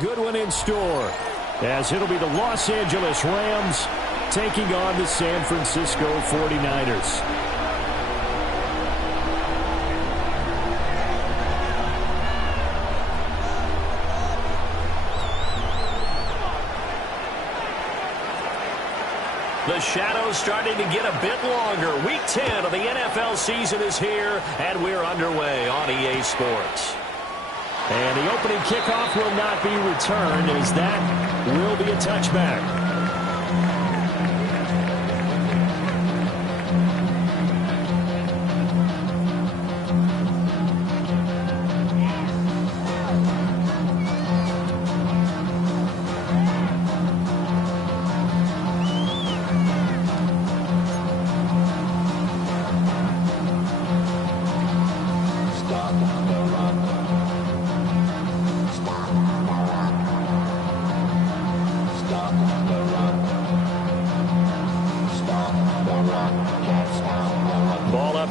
Good one in store, as it'll be the Los Angeles Rams taking on the San Francisco 49ers. The shadow's starting to get a bit longer. Week 10 of the NFL season is here, and we're underway on EA Sports. And the opening kickoff will not be returned, as that will be a touchback.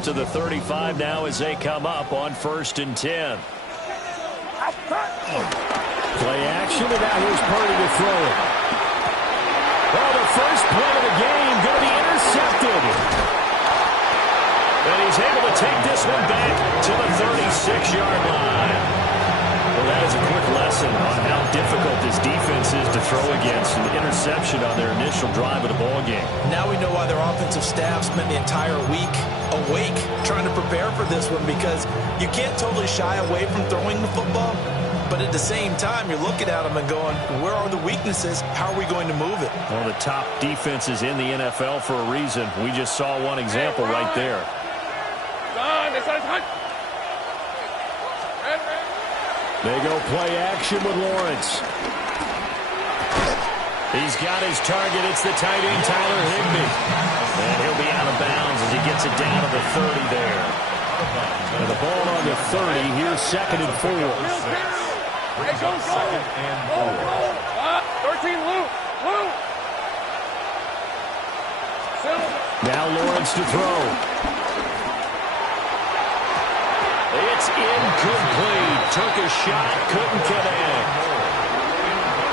To the 35 now as they come up on 1st and 10. Play action, and now here's Purdy to throw it. Oh, the first play of the game going to be intercepted. And he's able to take this one back to the 36-yard line. Well, that is a quick lesson on how difficult this defense is to throw against, an interception on their initial drive of the ball game. Now we know why their offensive staff spent the entire week awake trying to prepare for this one, because you can't totally shy away from throwing the football, but at the same time you're looking at them and going, where are the weaknesses? How are we going to move it? One of the top defenses in the NFL for a reason. We just saw one example right there. They go play action with Lawrence. He's got his target. It's the tight end, Tyler Higbee. And he'll be out of bounds as he gets it down to the 30 there. And the ball on the 30. Here's 2nd and 4. Second and 4. 13, Luke. Now Lawrence to throw. It's incomplete. Took a shot, couldn't connect.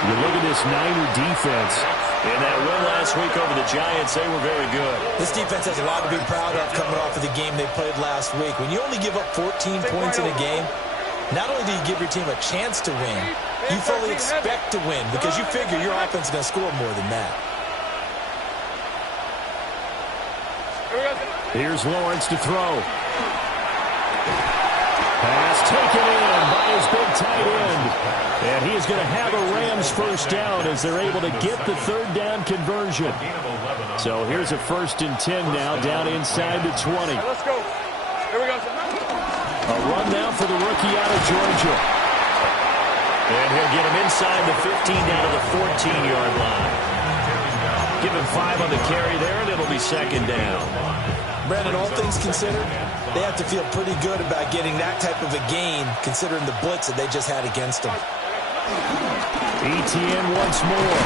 You look at this Niner defense. In that win last week over the Giants, they were very good. This defense has a lot to be proud of coming off of the game they played last week. When you only give up 14 points in a game, not only do you give your team a chance to win, you fully expect to win because you figure your offense is going to score more than that. Here's Lawrence to throw. Pass taken in by his big tight end. And he is going to have a Rams first down as they're able to get the 3rd down conversion. So here's a 1st and 10 now down inside the 20. Let's go. Here we go. A run now for the rookie out of Georgia. And he'll get him inside the 15 down to the 14-yard line. Give him 5 on the carry there, and it'll be 2nd down. Brandon, all things considered, they have to feel pretty good about getting that type of a gain considering the blitz that they just had against them. ETN once more.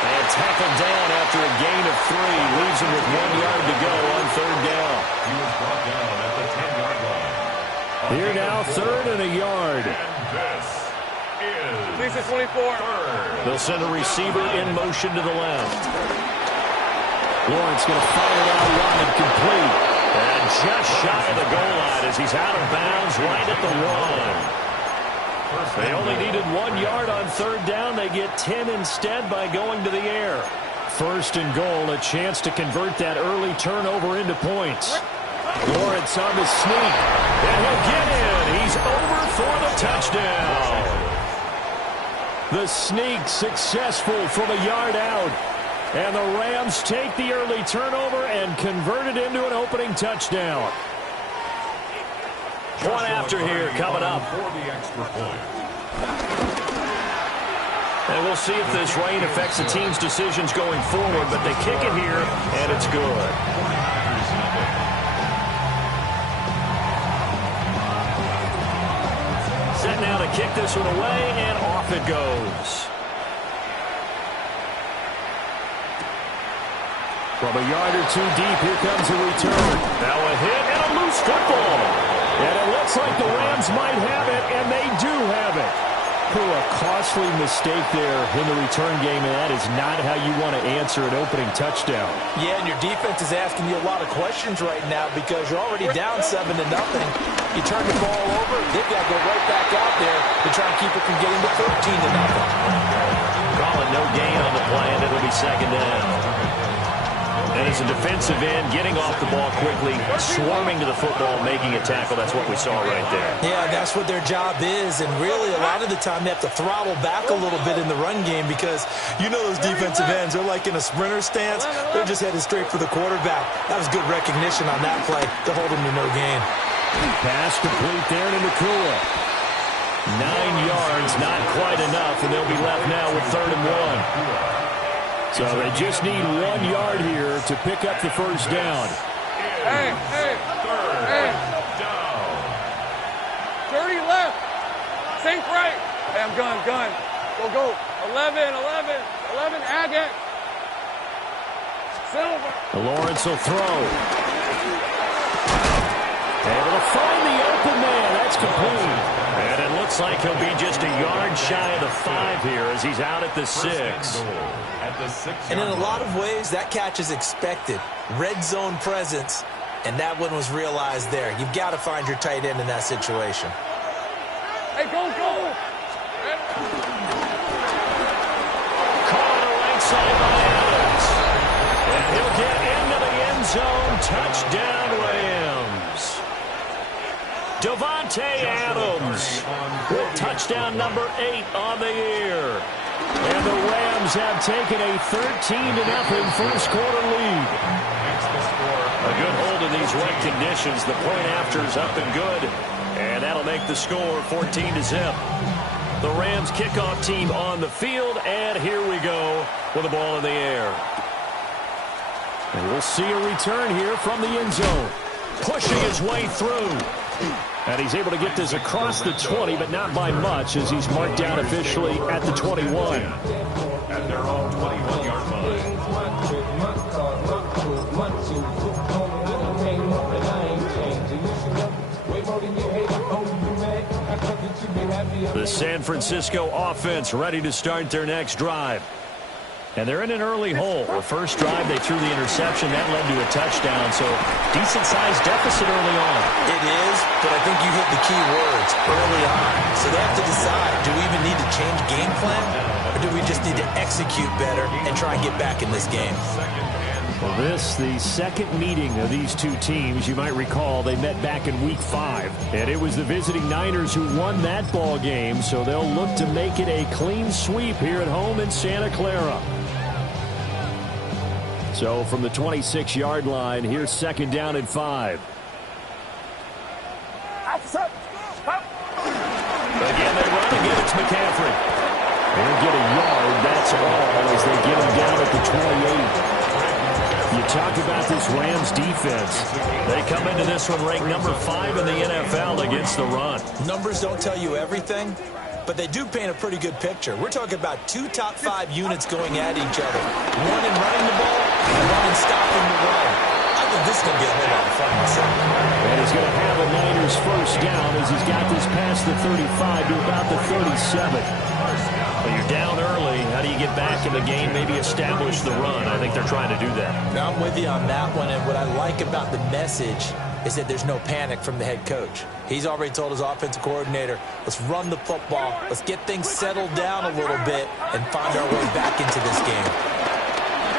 And tackled down after a gain of 3. Leaves him with 1 yard to go on 3rd down. He was brought down at the 10-yard line. Here now, 3rd and a yard. This is 24. They'll send a receiver in motion to the left. Lawrence going to fire it out wide, complete. And just shy of the goal line as he's out of bounds right at the 1. They only needed 1 yard on 3rd down. They get 10 instead by going to the air. 1st and goal, a chance to convert that early turnover into points. Lawrence on the sneak. And he'll get in. He's over for the touchdown. The sneak successful from a yard out. And the Rams take the early turnover and convert it into an opening touchdown. One after here coming up. And we'll see if this rain affects the team's decisions going forward, but they kick it here, and it's good. Set now to kick this one away, and off it goes. From a yard or 2 deep, here comes a return. Now a hit and a loose football. And it looks like the Rams might have it, and they do have it. Prue, a costly mistake there in the return game, and that is not how you want to answer an opening touchdown. Yeah, and your defense is asking you a lot of questions right now because you're already down 7-0. You turn the ball over, they've got to go right back out there to try and keep it from getting to 14-0. Calling no gain on the play, and it'll be second down. And as a defensive end, getting off the ball quickly, swarming to the football, making a tackle. That's what we saw right there. Yeah, that's what their job is. And really, a lot of the time, they have to throttle back a little bit in the run game because you know those defensive ends, they're like in a sprinter stance. They're just headed straight for the quarterback. That was good recognition on that play to hold them to no gain. Pass complete there to Nacua. 9 yards, not quite enough, and they'll be left now with 3rd and 1. So they just need 1 yard here to pick up the first down. Hey. 30 left. Safe right. Hey, I'm gun. Go. 11, Agate. Silver. Lawrence will throw. Able to find the open man. That's complete. And it looks like he'll be just a yard shy of the 5 here as he's out at the 6. And in a lot of ways, that catch is expected. Red zone presence, and that one was realized there. You've got to find your tight end in that situation. Hey, go. Caught on the right side by Adams. And he'll get into the end zone. Touchdown, Rams. Davante Adams with touchdown number 8 on the year. And the Rams have taken a 13-0 first quarter lead. A good hold in these wet conditions. The point after's up and good. And that'll make the score 14-0. The Rams kickoff team on the field. And here we go with the ball in the air. And we'll see a return here from the end zone. Pushing his way through. And he's able to get this across the 20, but not by much, as he's marked down officially at the 21. At their own 21-yard line. The San Francisco offense ready to start their next drive. And they're in an early hole. The first drive, they threw the interception. That led to a touchdown. So, decent-sized deficit early on. It is, but I think you hit the key words early on. So they have to decide, do we even need to change game plan? Or do we just need to execute better and try and get back in this game? Well, the second meeting of these two teams. You might recall they met back in Week 5. And it was the visiting Niners who won that ball game. So they'll look to make it a clean sweep here at home in Santa Clara. So from the 26-yard line, here's 2nd down and 5. Again, they run. Again, it's McCaffrey. They'll get a yard, that's all, as they get him down at the 28. You talk about this Rams defense. They come into this one ranked number 5 in the NFL against the run. Numbers don't tell you everything, but they do paint a pretty good picture. We're talking about 2 top 5 units going at each other. One in running the ball, and one in stopping the run. I think this is going to be a whole lot of fun myself. And he's going to have a Niners first down as he's got this past the 35 to about the 37. Well, you're down early. How do you get back in the game, maybe establish the run? I think they're trying to do that. Now, I'm with you on that one, and what I like about the message is that there's no panic from the head coach. He's already told his offensive coordinator, let's run the football, let's get things settled down a little bit and find our way back into this game.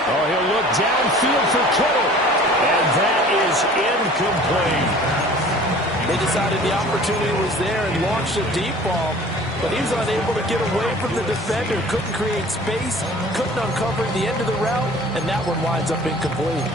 Oh, he'll look downfield for Kittle. And that is incomplete. They decided the opportunity was there and launched a deep ball, but he was unable to get away from the defender, couldn't create space, couldn't uncover the end of the route, and that one winds up incomplete.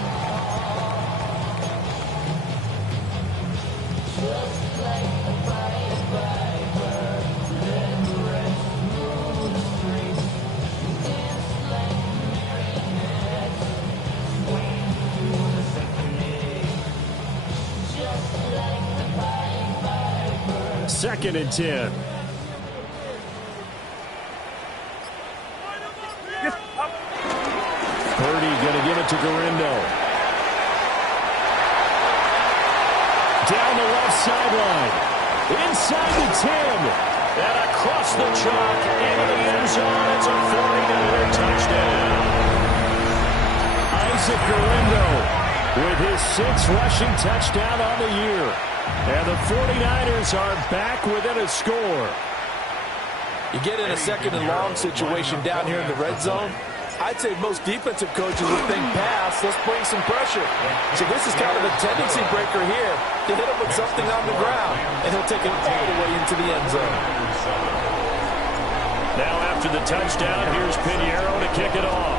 Second and 10. Purdy going to give it to Garindo. Down the left sideline. Inside the 10. And across the chalk, into the end zone, it's a 49er touchdown. Isaac Guerrero with his 6th rushing touchdown on the year. And the 49ers are back within a score. You get in a 2nd and long situation down here in the red zone. I'd say most defensive coaches would think pass, let's bring some pressure. So this is kind of a tendency breaker here to hit him with something on the ground, and he'll take it all the way into the end zone. Now after the touchdown, here's Pinheiro to kick it off.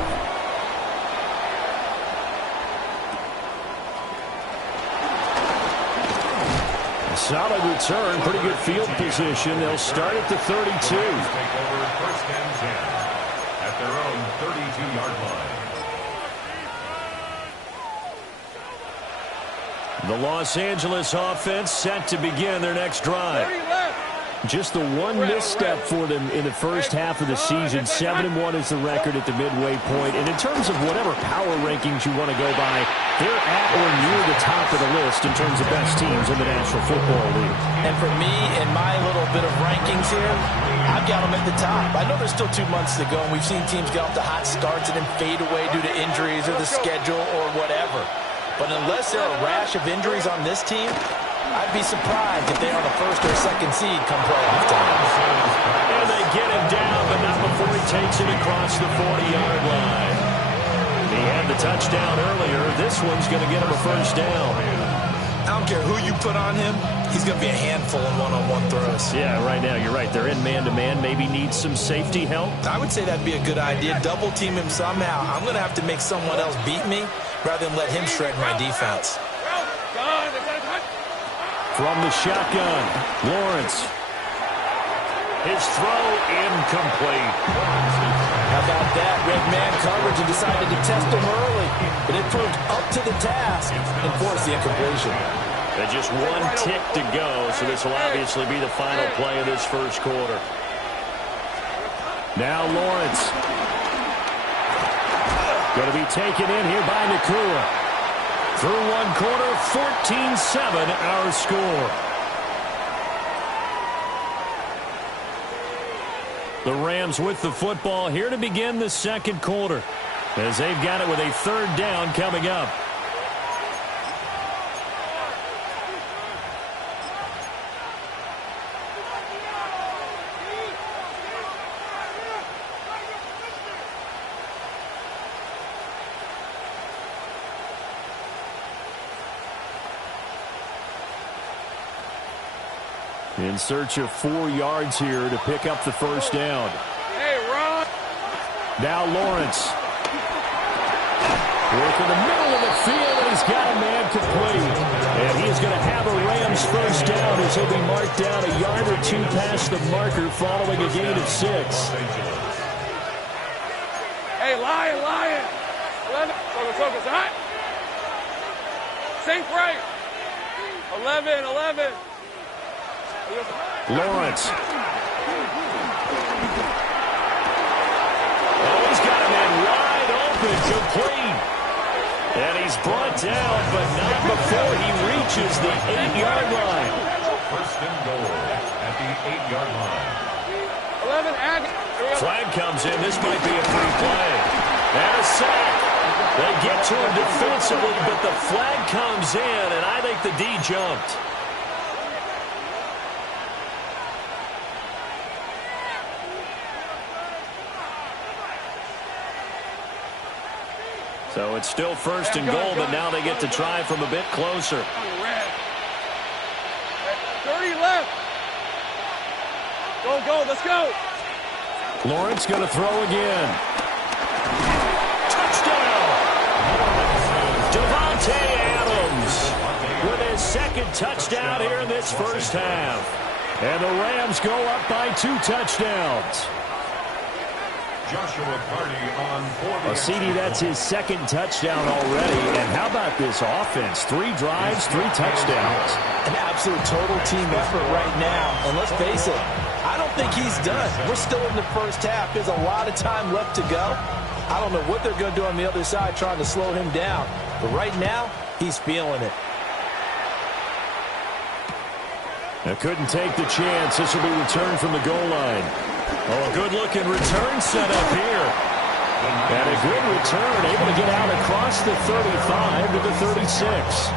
A solid return, pretty good field position. They'll start at the 32. Take over 1st and 10 at their own 32-yard line. The Los Angeles offense set to begin their next drive. Just the one misstep for them in the first half of the season. 7-1 is the record at the midway point. And in terms of whatever power rankings you want to go by, they're at or near the top of the list in terms of best teams in the National Football League. And for me, in my little bit of rankings here, I've got them at the top. I know there's still 2 months to go, and we've seen teams get off to hot starts and then fade away due to injuries or the schedule or whatever. But unless there are a rash of injuries on this team, I'd be surprised if they are the 1st or 2nd seed come playoff time. And they get him down, but not before he takes it across the 40-yard line. He had the touchdown earlier. This one's going to get him a 1st down. I don't care who you put on him, he's going to be a handful in one-on-one throws. Yeah, right now, you're right. They're in man-to-man. Maybe needs some safety help. I would say that'd be a good idea. Double team him somehow. I'm going to have to make someone else beat me rather than let him shred my defense. From the shotgun, Lawrence. His throw incomplete. How about that? Red man coverage and decided to test him early. But it proved up to the task and forced the incompletion. There's just 1 tick to go, so this will obviously be the final play of this 1st quarter. Now Lawrence. Going to be taken in here by Nacua. Through 1 quarter, 14-7 our score. The Rams with the football here to begin the 2nd quarter, as they've got it with a 3rd down coming up. In search of 4 yards here to pick up the 1st down. Hey, Ron. Now Lawrence. Working the middle of the field, and he's got a man complete. And he is going to have a Rams 1st down as he'll be marked down a yard or 2 past the marker following a gain of 6. Hey, Lion. 11. Focus. Hot. Sink right. 11. Lawrence. Oh, he's got a man wide open, complete. And he's brought down, but not before he reaches the 8-yard line. 1st and goal at the 8-yard line. 11, Ag. Flag comes in. This might be a free play. And a sack. They get to him defensively, but the flag comes in, and I think the D jumped. So it's still 1st and goal, but now they get to try from a bit closer. 30 left. Go, let's go. Lawrence going to throw again. Touchdown! Davante Adams with his 2nd touchdown here in this 1st half. And the Rams go up by 2 touchdowns. Joshua Carty on 40. CD, that's his 2nd touchdown already. And how about this offense? 3 drives, 3 touchdowns. An absolute total team effort right now. And let's face it, I don't think he's done. We're still in the 1st half. There's a lot of time left to go. I don't know what they're going to do on the other side trying to slow him down. But right now, he's feeling it. Couldn't take the chance. This will be returned from the goal line. Oh, a good-looking return set up here. And a good return, able to get out across the 35 to the 36.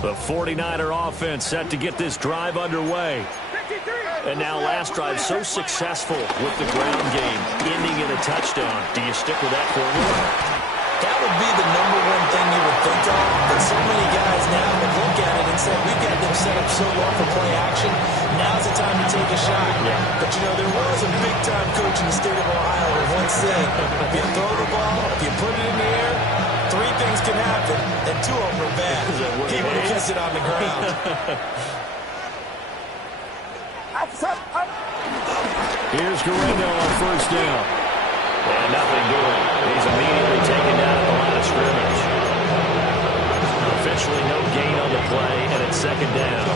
The 49er offense set to get this drive underway. And now last drive so successful with the ground game, ending in a touchdown. Do you stick with that formula? That would be the number one thing you would think of, but so many guys now would look at it and say, we've got them set up so well for play action, now's the time to take a shot. Yeah. But, you know, there was a big-time coach in the state of Ohio who once said, if you throw the ball, if you put it in the air, three things can happen, and two of them are bad. He would have kept it on the ground. Here's Guerrero on first down. And nothing doing. He's immediately taken down at the line of scrimmage. Officially no gain on the play, and it's second down.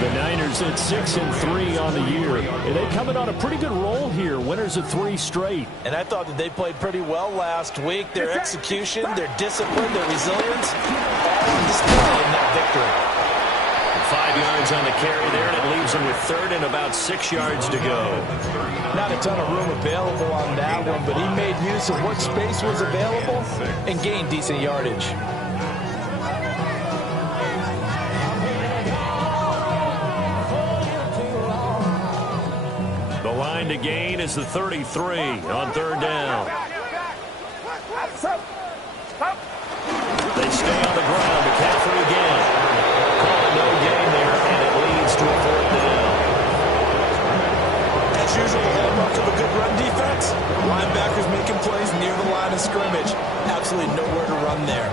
The Niners at 6-3 on the year. And they coming on a pretty good roll here. Winners of 3 straight. And I thought that they played pretty well last week. Their execution, their discipline, their resilience, all on display in that victory. 5 yards on the carry there, and it leaves him with third and about 6 yards to go. Not a ton of room available on that one, but he made use of what space was available and gained decent yardage. The line to gain is the 33 on third down. They stay on the ground. McCaffrey again. Call it no gain there, and it leads to a fourth down. As usual, the hallmark of a good run defense, linebackers making plays near the line of scrimmage. Absolutely nowhere to run there.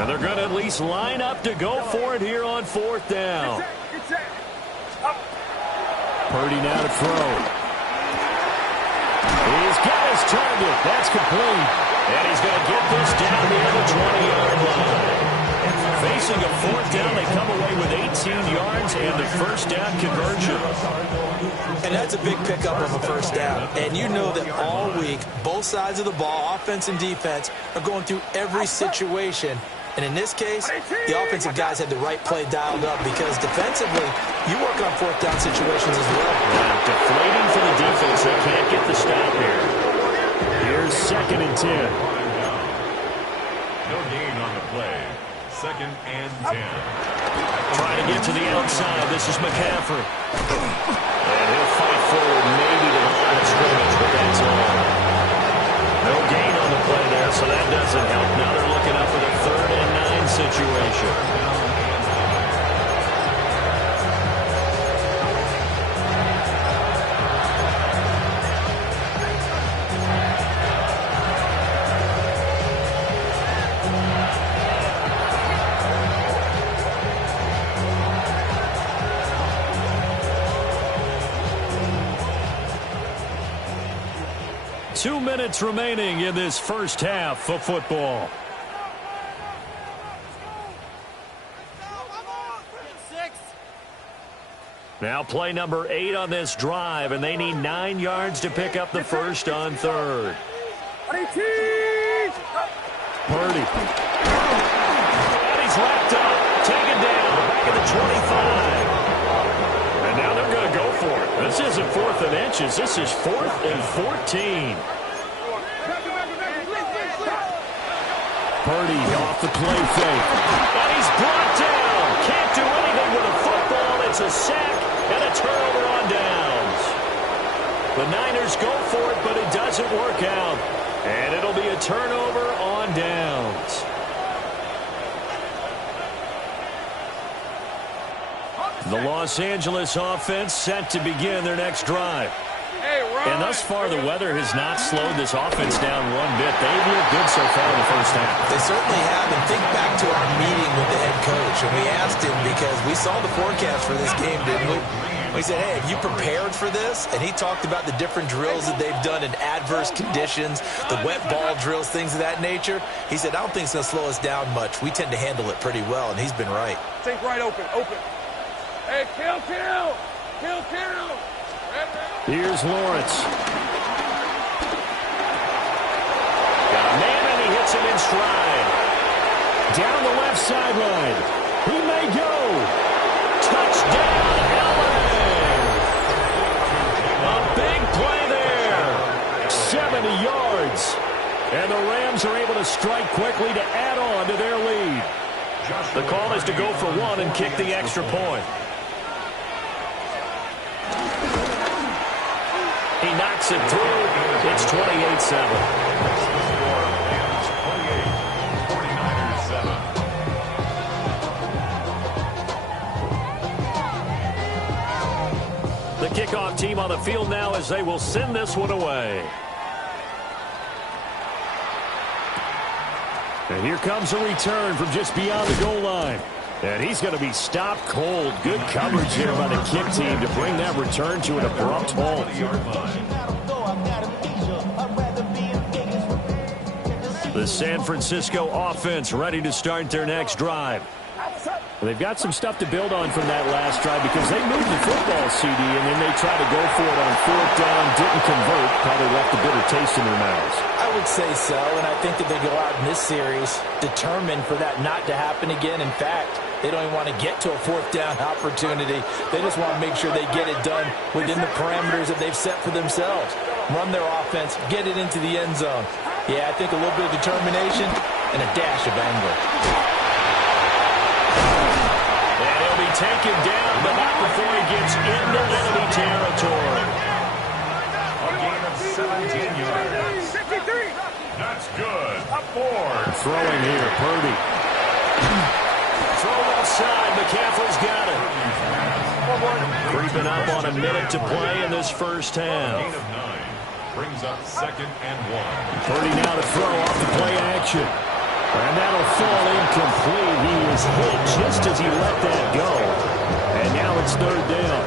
And they're going to at least line up to go for it here on fourth down. Purdy now to throw. He's got his target. That's complete. And he's going to get this down near the 20-yard line. Facing a fourth down, they come away with 18 yards and the first down conversion. And that's a big pickup of a first down. And you know that all week, both sides of the ball, offense and defense, are going through every situation. And in this case, the offensive guys had the right play dialed up because defensively, you work on fourth down situations as well. Deflating for the defense. They can't get the stop here. Here's 2nd and 10. No gain on the play. 2nd and 10. Trying to get to the outside. This is McCaffrey. And he'll fight forward maybe to the line of scrimmage, but that's all. No gain on the play there, so that doesn't help. Now they're looking up for the 3rd and 9 situation. Two minutes remaining in this first half of football. Now play number 8 on this drive, and they need 9 yards to pick up the first on third. Purdy. And he's wrapped up, taken down, back at the 25. And now they're going to go for it. This isn't 4th and inches. This is 4th and 14. Purdy off the play fake. And he's brought down. Can't do anything with a football. It's a sack and a turnover on downs. The Niners go for it, but it doesn't work out. And it'll be a turnover on downs. The Los Angeles offense set to begin their next drive. And thus far, the weather has not slowed this offense down one bit. They've looked good so far in the first half. They certainly have. And think back to our meeting with the head coach. And we asked him because we saw the forecast for this game, didn't we? He said, hey, have you prepared for this? And he talked about the different drills that they've done in adverse conditions, the wet ball drills, things of that nature. He said, I don't think it's going to slow us down much. We tend to handle it pretty well, and he's been right. Think right, open. Hey, kill. Here's Lawrence. Got a man, and he hits him in stride. Down the left sideline. He may go. Touchdown, LA. A big play there. 70 yards. And the Rams are able to strike quickly to add on to their lead. The call is to go for one and kick the extra point. He knocks it through. It's 28-7. The kickoff team on the field now as they will send this one away. And here comes a return from just beyond the goal line. And he's going to be stopped cold. Good coverage here by the kick team to bring that return to an abrupt halt. The San Francisco offense ready to start their next drive. They've got some stuff to build on from that last drive because they moved the football, CD, and then they tried to go for it on fourth down, didn't convert, probably left a bitter taste in their mouths. I would say so, and I think that they go out in this series determined for that not to happen again. In fact, they don't even want to get to a fourth down opportunity. They just want to make sure they get it done within the parameters that they've set for themselves. Run their offense, get it into the end zone. Yeah, I think a little bit of determination and a dash of anger. And he'll be taken down, but not before he gets into enemy territory. A gain of 17 yards. 53. That's good. A board. Throwing here, Purdy. Throw outside, McCaffrey's got it. Creeping up on a minute to play in this first half. Gain of 9. Brings up 2nd and 1. Purdy now to throw off the play action. And that'll fall incomplete. He was hit just as he let that go. And now it's third down.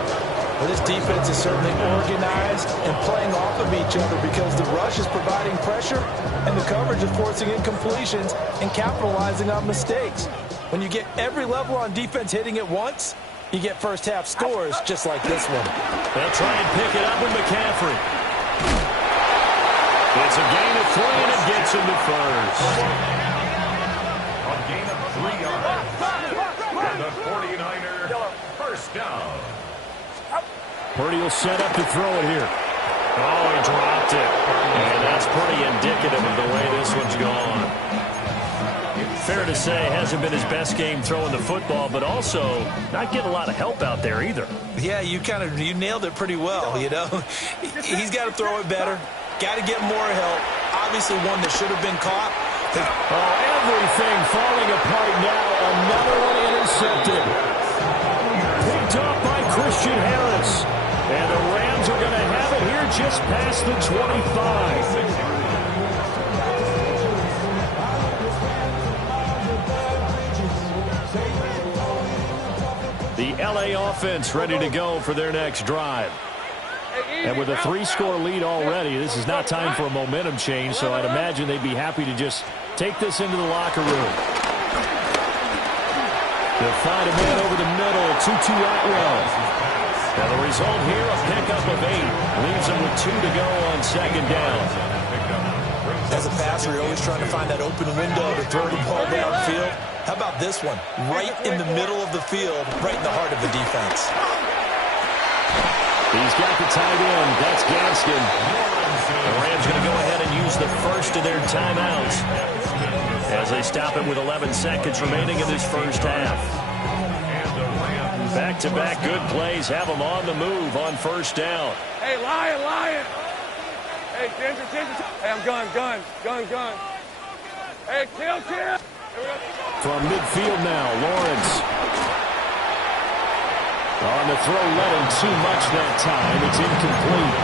Well, this defense is certainly organized and playing off of each other because the rush is providing pressure and the coverage is forcing incompletions and capitalizing on mistakes. When you get every level on defense hitting at once, you get first half scores just like this one. They'll try and pick it up with McCaffrey. It's a gain of 3 and it gets him to first. A gain of 3 yards. And the 49er first down. Purdy will set up to throw it here. Oh, he dropped it. And that's pretty indicative of the way this one's gone. Fair to say, hasn't been his best game throwing the football, but also not getting a lot of help out there either. Yeah, you nailed it pretty well, you know. He's got to throw it better. Got to get more help. Obviously one that should have been caught. Oh, everything falling apart now. Another one intercepted. Picked up by Christian Harris. And the Rams are going to have it here just past the 25. The LA offense ready to go for their next drive. And with a 3-score lead already, this is not time for a momentum change, so I'd imagine they'd be happy to just take this into the locker room. They'll find a man over the middle, Tutu Atwell. Now the result here, a pickup of 8. Leaves them with 2 to go on second down. As a passer, you're always trying to find that open window to throw the ball downfield. How about this one? Right in the middle of the field, right in the heart of the defense. He's got the tight end. That's Gaskin. The Rams going to go ahead and use the first of their timeouts as they stop it with 11 seconds remaining in this first half. Back-to-back good plays have them on the move on first down. Hey, Lion. Hey, Ginger. Hey, I'm gun. Hey, kill. From midfield now, Lawrence. On the throw, letting too much that time. It's incomplete.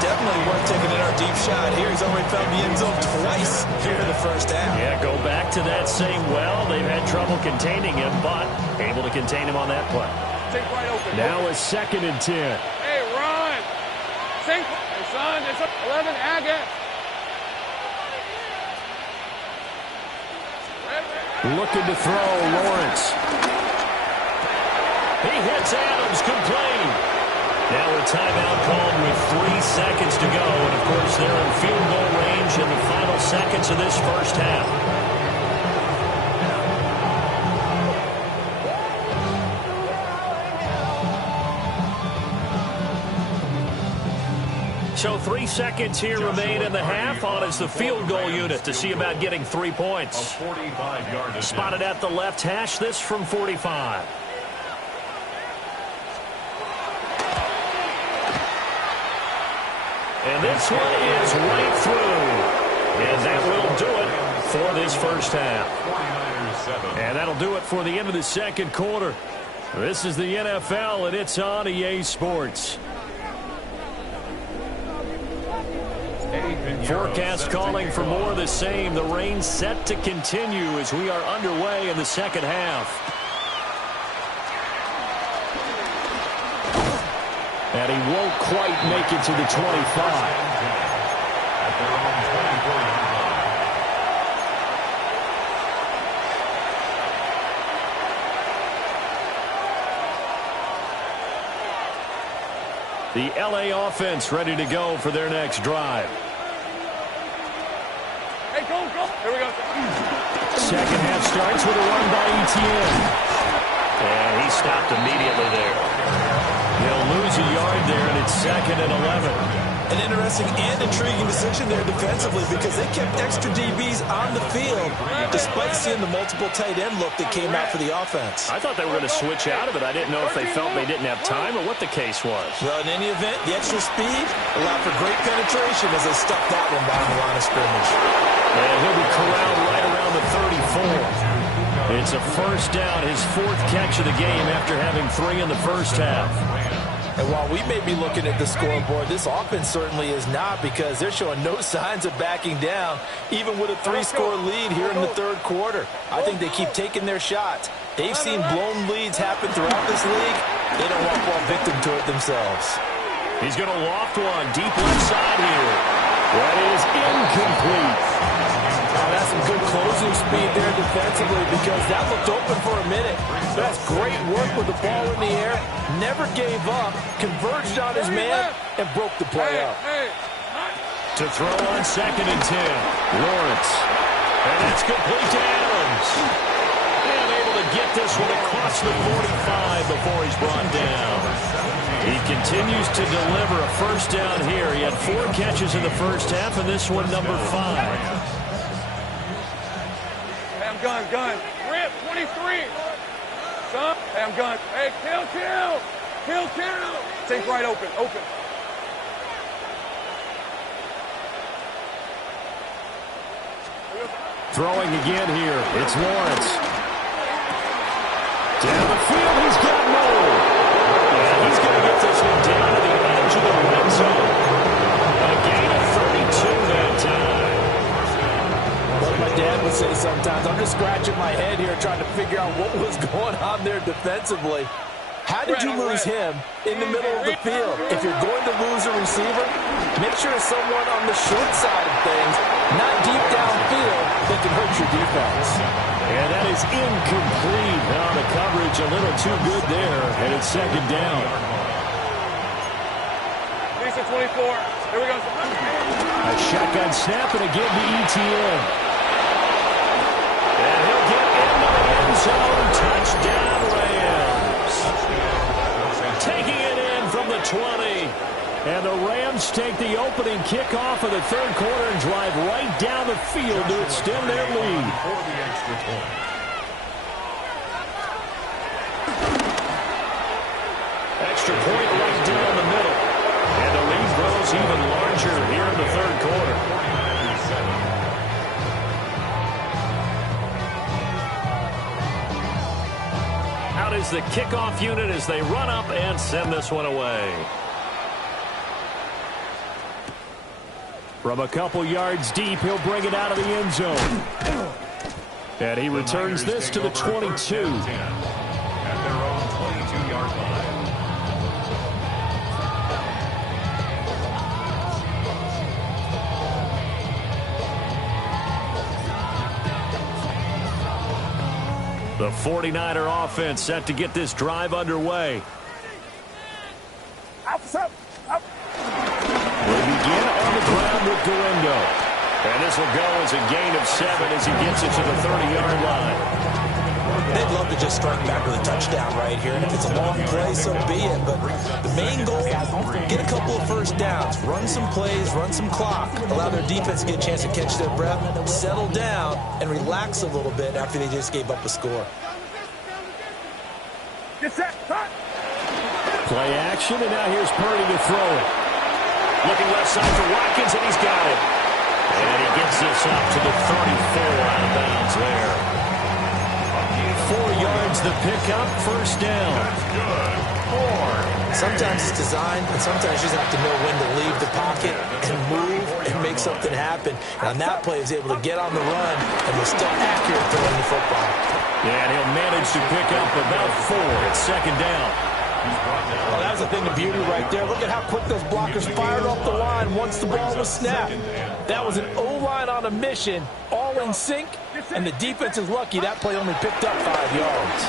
Definitely worth taking another deep shot here. He's already found the end zone twice here in the first half. Yeah, go back to that same well. They've had trouble containing him, but able to contain him on that play. Sink right open. Now a 2nd and 10. Hey, run. Sink. Hey, son, it's 11, Agate. Looking to throw, Lawrence. He hits Adams, complete. Now a timeout called with 3 seconds to go. And, of course, they're in field goal range in the final seconds of this first half. So 3 seconds here remain in the half. On is the field goal unit to see about getting 3 points. 45-yard Spotted at the left hash, this from 45. And this one is right through. And that will do it for this first half. 49ers 7. And that'll do it for the end of the second quarter. This is the NFL, and it's on EA Sports. Forecast calling for more of the same. The rain set to continue as we are underway in the second half. And he won't quite make it to the 25. At their own 24-yard line. The LA offense ready to go for their next drive. Hey, go. Here we go. Second half starts with a run by Etienne. And he stopped immediately there. They'll lose a yard there, and it's 2nd and 11. An interesting and intriguing decision there defensively because they kept extra DBs on the field despite seeing the multiple tight end look that came out for the offense. I thought they were going to switch out of it. I didn't know if they felt they didn't have time or what the case was. Well, in any event, the extra speed allowed for great penetration as they stuck that one down the line of scrimmage. And he'll be corralled right around the 34. It's a first down, his 4th catch of the game after having 3 in the first half. And while we may be looking at the scoreboard, this offense certainly is not because they're showing no signs of backing down, even with a 3-score lead here in the third quarter. I think they keep taking their shots. They've seen blown leads happen throughout this league. They don't want to fall victim to it themselves. He's going to loft one deep left side here. That is incomplete. That's some good closing speed there defensively because that looked open for a minute. That's great work with the ball in the air. Never gave up, converged on his man, and broke the play up. To throw on 2nd and 10. Lawrence. And that's complete to Adams. And able to get this one across the 45 before he's brought down. He continues to deliver a first down here. He had 4 catches in the first half, and this one number 5. Gun. Rip, 23. Son. Hey, I'm gun. Hey, kill. Sink right open. Throwing again here. It's Lawrence. Down the field, he's got Moore. And he's going to get this one down to the edge of the red zone. A gain of 32 that time. What my dad would say sometimes, I'm just scratching my head here trying to figure out what was going on there defensively. How did you lose him in the middle of the field? If you're going to lose a receiver, make sure it's someone on the short side of things, not deep downfield, that can hurt your defense. And that is incomplete. Now the coverage a little too good there, and it's 2nd down. Lisa 24. Here we go. A shotgun snap and again to Etienne. And he'll get into the end zone. Touchdown, Rams. Taking it in from the 20. And the Rams take the opening kickoff of the third quarter and drive right down the field to extend their lead. For the extra point. Extra point right down the middle. And the lead grows even larger here in the third quarter. 49ers 7. Out is the kickoff unit as they run up and send this one away. From a couple yards deep, he'll bring it out of the end zone. And he returns this to the 22. At their own 22-yard line. The 49er offense set to get this drive underway. They begin on the ground with Galindo. And this will go as a gain of 7 as he gets it to the 30-yard line. They'd love to just strike back with a touchdown right here. And if it's a long play, so be it. But the main goal, get a couple of first downs, run some plays, run some clock, allow their defense to get a chance to catch their breath, settle down, and relax a little bit after they just gave up a score. Get set, cut. Play action, and now here's Purdy to throw it. Looking left side for Watkins, and he's got it. And he gets this up to the 34 out of bounds there. 4 yards the pickup, first down. Sometimes it's designed, and sometimes you just have to know when to leave the pocket and move and make something happen. And on that play, he's able to get on the run, and they're still accurate throwing the football. Yeah, and he'll manage to pick up about 4 at second down. Well, that was a thing of beauty right there. Look at how quick those blockers fired off the line once the ball was snapped. That was an O-line on a mission, all in sync, and the defense is lucky that play only picked up 5 yards.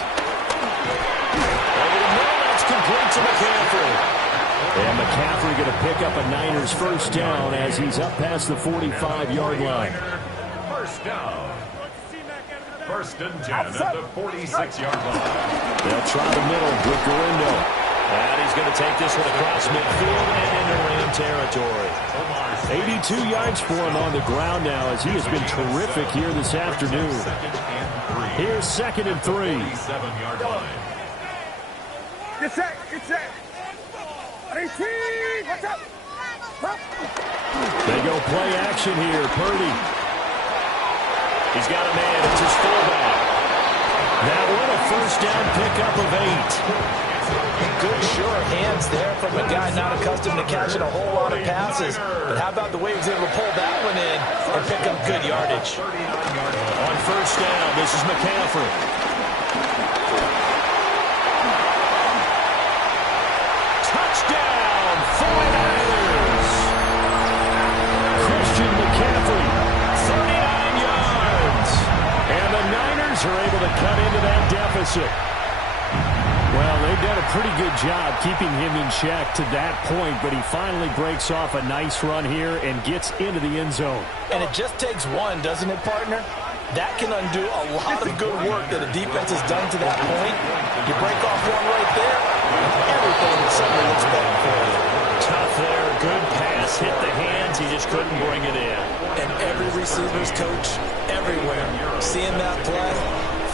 Over the middle, that's complete to McCaffrey. And McCaffrey going to pick up a Niners first down as he's up past the 45-yard line. First down. First and 10 at the 46-yard line. They'll try the middle with Galindo. And he's going to take this one across midfield and into Ram territory. 82 yards for him on the ground now as he has been terrific here this afternoon. Here's second and 3. 37-yard line. Get set, get set. 18, what's up? They go play action here. Purdy. He's got a man. It's his fullback. That one a first down pickup of 8. Good, sure hands there from a guy not accustomed to catching a whole lot of passes. But how about the way he was able to pull that one in and pick up good yardage? On first down, this is McCaffrey. Touchdown, 49ers! Christian McCaffrey, 39 yards. And the Niners are able to cut into that deficit. Well, they've done a pretty good job keeping him in check to that point, but he finally breaks off a nice run here and gets into the end zone. And it just takes one, doesn't it, partner? That can undo a lot of good work that a defense has done to that point. You break off one right there, everything suddenly looks better for you. Tough there, good pass, hit the hands, he just couldn't bring it in. And every receiver's coach, everywhere, seeing that play,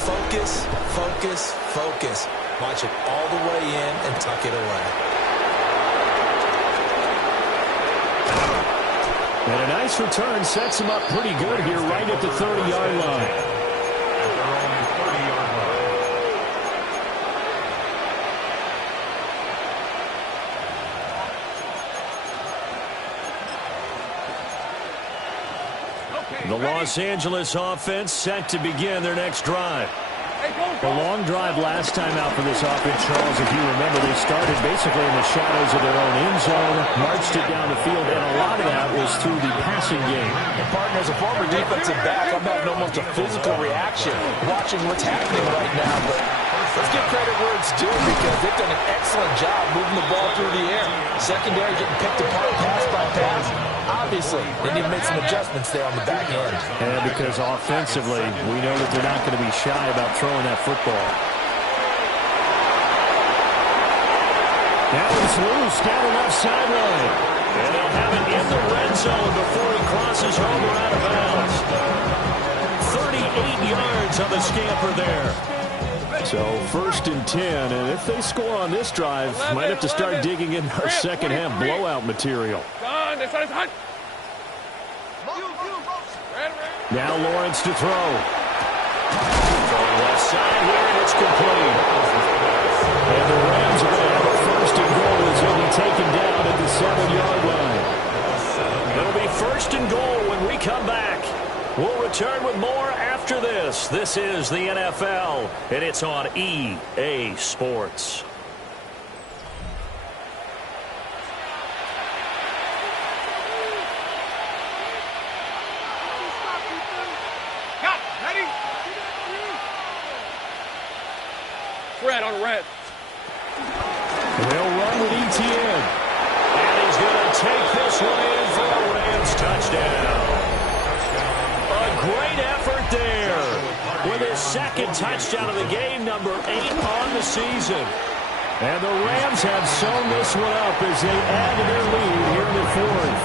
focus, focus, focus. Watch it all the way in and tuck it away. And a nice return sets him up pretty good here right at the 30-yard line. At their own 30-yard line. The Los Angeles offense set to begin their next drive. A long drive last time out for this offense, Charles. If you remember, they started basically in the shadows of their own end zone, marched it down the field, and a lot of that was through the passing game. And partner, as a former defensive back, I'm having almost a physical reaction watching what's happening right now. But let's give credit where it's due because they've done an excellent job moving the ball through the air. Secondary getting picked apart pass by pass. Obviously, they need to make some adjustments there on the back end. And because offensively, we know that they're not going to be shy about throwing that football. Now it's loose down the left sideline. And they'll have it in the red zone before he crosses over out of bounds. 38 yards on the scamper there. So first and 10, and if they score on this drive, might have to start digging in our second half blowout material. Now Lawrence to throw. Going left side here, and it's complete. And the Rams are going to have a first and goal as he'll be taken down at the 7-yard line. It'll be first and goal when we come back. We'll return with more after this. This is the NFL, and it's on EA Sports. the red. They'll run with Etienne. And he's going to take this one in for a Rams touchdown. A great effort there with his second touchdown of the game, number 8 on the season. And the Rams have sewn this one up as they add to their lead here in the fourth.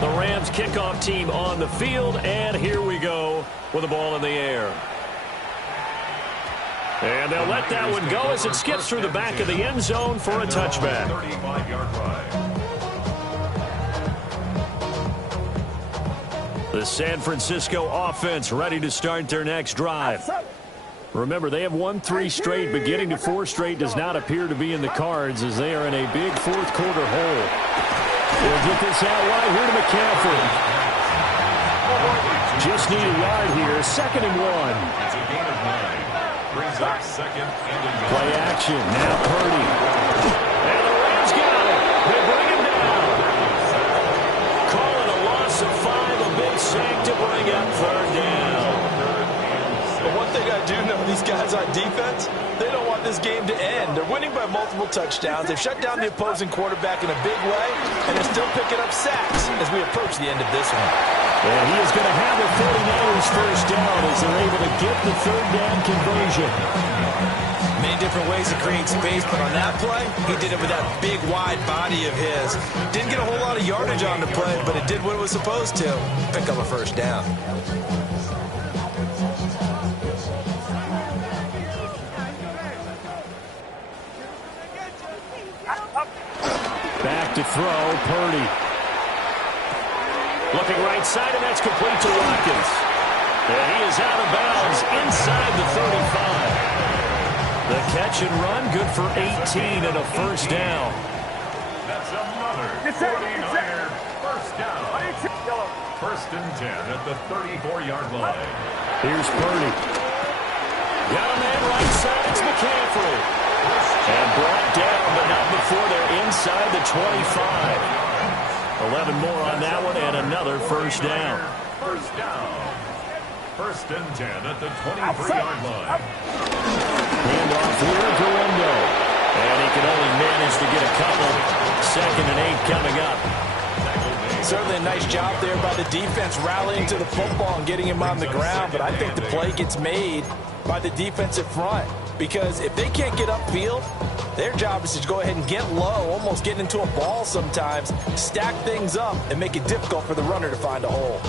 The Rams kickoff team on the field, and here we go with the ball in the air. And they'll let that one go as it skips through the back of the end zone for a touchback. 35-yard ride. The San Francisco offense ready to start their next drive. Remember, they have won 3 straight, but getting to 4 straight does not appear to be in the cards as they are in a big fourth quarter hole. They'll get this out wide here to McCaffrey. Just need a yard here. 2nd and 1. It's a gain of 9. Brings up 2nd and 1. Play action. Now Purdy. And the Rams got it. They bring him down. Call it a loss of 5. A big sack to bring up 3rd down. But one thing I do know, these guys on defense, they don't want this game to end. They're winning by multiple touchdowns. They've shut down the opposing quarterback in a big way, and they're still picking up sacks as we approach the end of this one. And he is going to have the 49ers first down as they're able to get the 3rd down conversion. Many different ways to create space, but on that play, he did it with that big, wide body of his. Didn't get a whole lot of yardage on the play, but it did what it was supposed to. Pick up a first down. Back to throw, Purdy. Looking right side, and that's complete to Watkins. And he is out of bounds inside the 35. The catch and run, good for 18 and a first down. That's another 49er first down. 1st and 10 at the 34-yard line. Here's Purdy. Got a man right side, it's McCaffrey. And brought down, but not before they're inside the 25. 11 more on that one, and another first down. First down. 1st and 10 at the 23-yard line. Hand off here to Lindo. And he can only manage to get a couple. 2nd and 8 coming up. Certainly a nice job there by the defense rallying to the football and getting him on the ground, but I think the play gets made by the defensive front because if they can't get upfield, their job is to go ahead and get low, almost get into a ball sometimes, stack things up, and make it difficult for the runner to find a hole.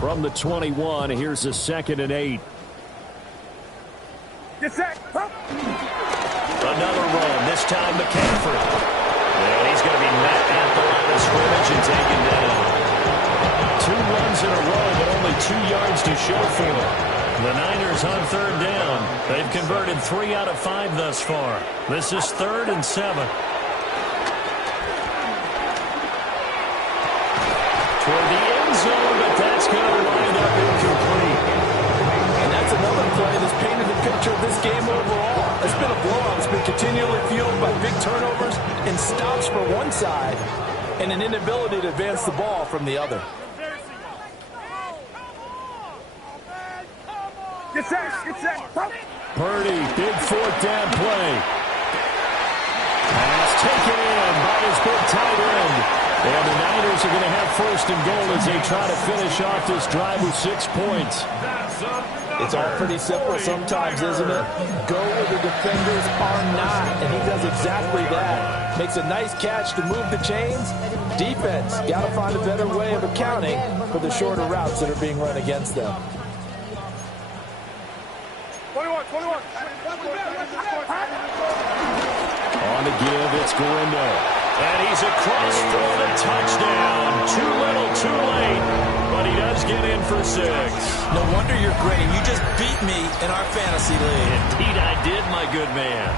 From the 21, here's a 2nd and 8. Get set. Another run, this time McCaffrey. And he's going to be met at the line of scrimmage and taken down. 2 runs in a row, but only 2 yards to show for it. The Niners on 3rd down. They've converted 3 out of 5 thus far. This is 3rd and 7. Toward the end zone, but that's going to wind up incomplete. And that's another play that's painted the picture of this game overall. It's been a blowout. It's been continually fueled by big turnovers and stops for one side and an inability to advance the ball from the other. Get set. Get set. Purdy, big 4th down play. Pass taken in by his big tight end. And the Niners are going to have 1st and goal as they try to finish off this drive with 6 points. It's all pretty simple sometimes, isn't it? Go where the defenders are not, and he does exactly that. Makes a nice catch to move the chains. Defense, got to find a better way of accounting for the shorter routes that are being run against them. 21. On the give, it's Galindo. And he's across for the touchdown. Too little, too late. But he does get in for 6. No wonder you're grinning. You just beat me in our fantasy league. Indeed I did, my good man.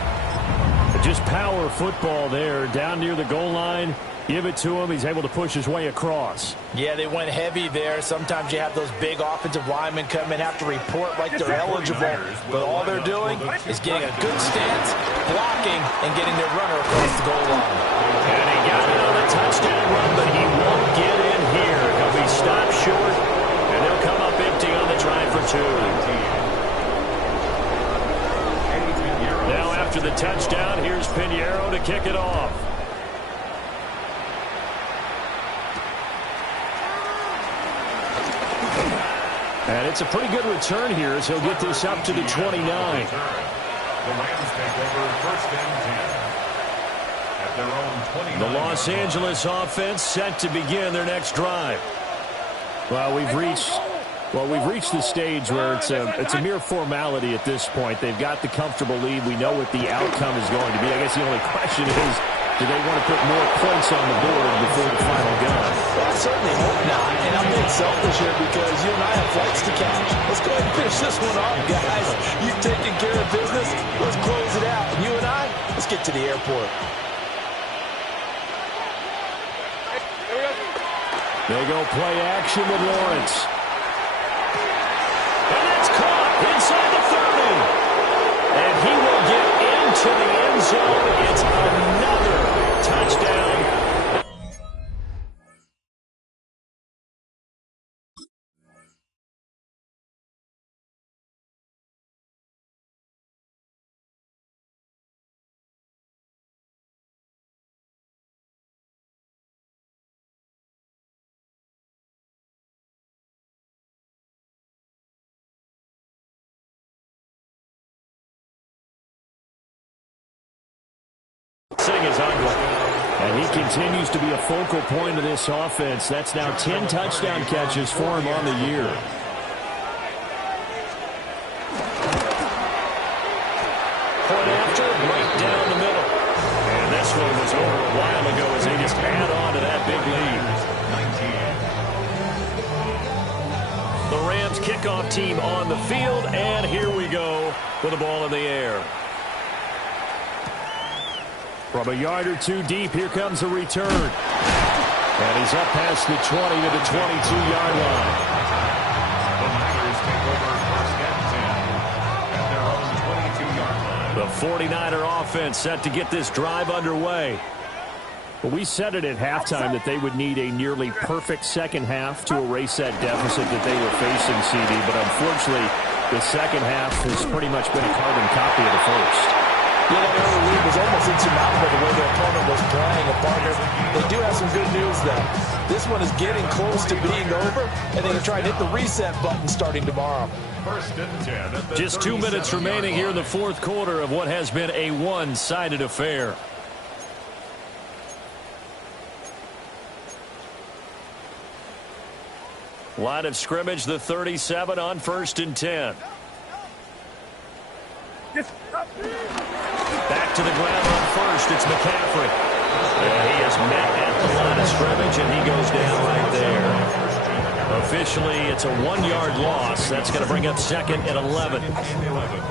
Just power football there, down near the goal line. Give it to him. He's able to push his way across. Yeah, they went heavy there. Sometimes you have those big offensive linemen come in, have to report like they're eligible. But all they're doing is getting a good stance, blocking, and getting their runner across the goal line. And he got it on the touchdown run, but he won't get in here. He'll be stopped short, and they'll come up empty on the try for 2. Now after the touchdown, here's Pinheiro to kick it off. And it's a pretty good return here as he'll get this up to the 29. The Rams take over first and 10 at their own 29. The Los Angeles offense set to begin their next drive. Well, we've reached the stage where it's a mere formality at this point. They've got the comfortable lead. We know what the outcome is going to be. I guess the only question is, do they want to put more points on the board before the final gun? Well, I certainly hope not. And I'm being selfish here because you and I have flights to catch. Let's go ahead and finish this one off, guys. You've taken care of business. Let's close it out. And you and I, let's get to the airport. They go play action with Lawrence. And that's caught inside the 30. And he will get into the end zone. It's another touchdown. Is ugly. And he continues to be a focal point of this offense. That's now 10 touchdown catches for him on the year. Point after, right down the middle. And this one was over a while ago as they just add on to that big lead. The Rams kickoff team on the field, and here we go with the ball in the air. From a yard or two deep, here comes a return. And he's up past the 20 to the 22-yard line. The Niners take over first and 10 at their own 22-yard line. The 49er offense set to get this drive underway. Well, we said it at halftime that they would need a nearly perfect second half to erase that deficit that they were facing, CD. But unfortunately, the second half has pretty much been a carbon copy of the first. Yeah, that early lead was almost insurmountable the way their opponent was playing. And, partner, they do have some good news, though. This one is getting close to being over, and they can try and hit the reset button starting tomorrow. First and 10. Just 2 minutes remaining here in the fourth quarter of what has been a one-sided affair. Line of scrimmage, the 37 on first and 10. Back to the ground on first. It's McCaffrey. And he is met at the line of scrimmage, and he goes down right there. Officially, it's a 1-yard loss. That's going to bring up second and 11.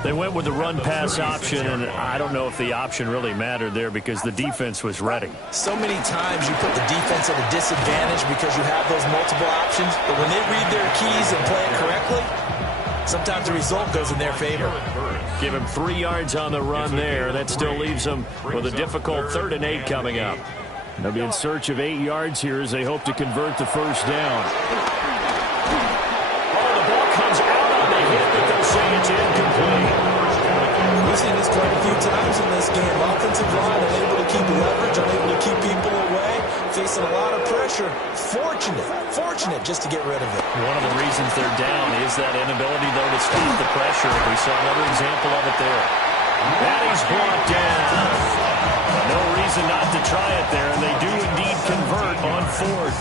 They went with the run-pass option, and I don't know if the option really mattered there because the defense was ready. So many times you put the defense at a disadvantage because you have those multiple options, but when they read their keys and play it correctly, sometimes the result goes in their favor. Give him 3 yards on the run there. That still leaves them with a difficult 3rd and 8 coming up. They'll be in search of 8 yards here as they hope to convert the first down. Oh, the ball comes out on the hit, but they'll say it's incomplete. We've seen this quite a few times in this game. Offensive line unable to keep leverage, unable to keep people away, facing a lot of pressure. Fortunate just to get rid of it. One of the reasons they're down is that inability, though, to stop the pressure. We saw another example of it there. And he's brought down. No reason not to try it there, and they do indeed convert on 4th.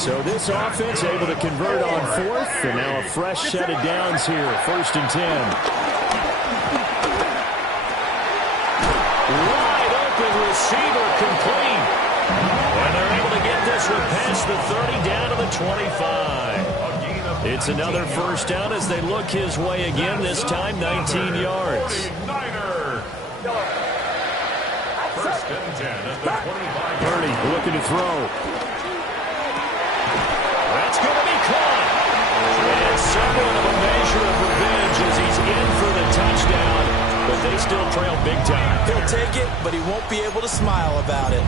So this offense able to convert on 4th, and now a fresh set of downs here, 1st and 10. Wide open receiver complete. And they're able to get this one past the 30 down to the 25. It's another first down as they look his way again, this time 19 yards. First and 10 at the 25. Purdy looking to throw. That's going to be caught. And somewhat of a measure of revenge as he's in for the touchdown, but they still trail big time. He'll take it, but he won't be able to smile about it.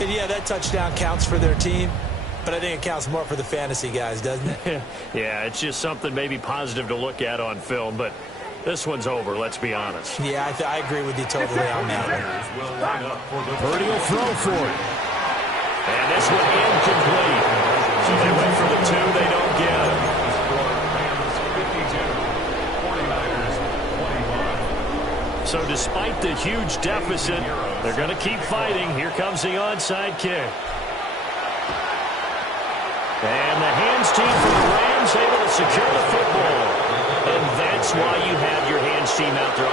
And yeah, that touchdown counts for their team, but I think it counts more for the fantasy guys, doesn't it? Yeah, it's just something maybe positive to look at on film, but this one's over, let's be honest. Yeah, I agree with you totally on that one. Will line up for the Purdy will throw for it. And this one incomplete. So they went for the two, they don't get it. score. Rams 52, 49ers 25. So despite the huge deficit, they're going to keep fighting. Here comes the onside kick. And the hands team for the Rams able to secure the football. And that's why you have your hands team out there on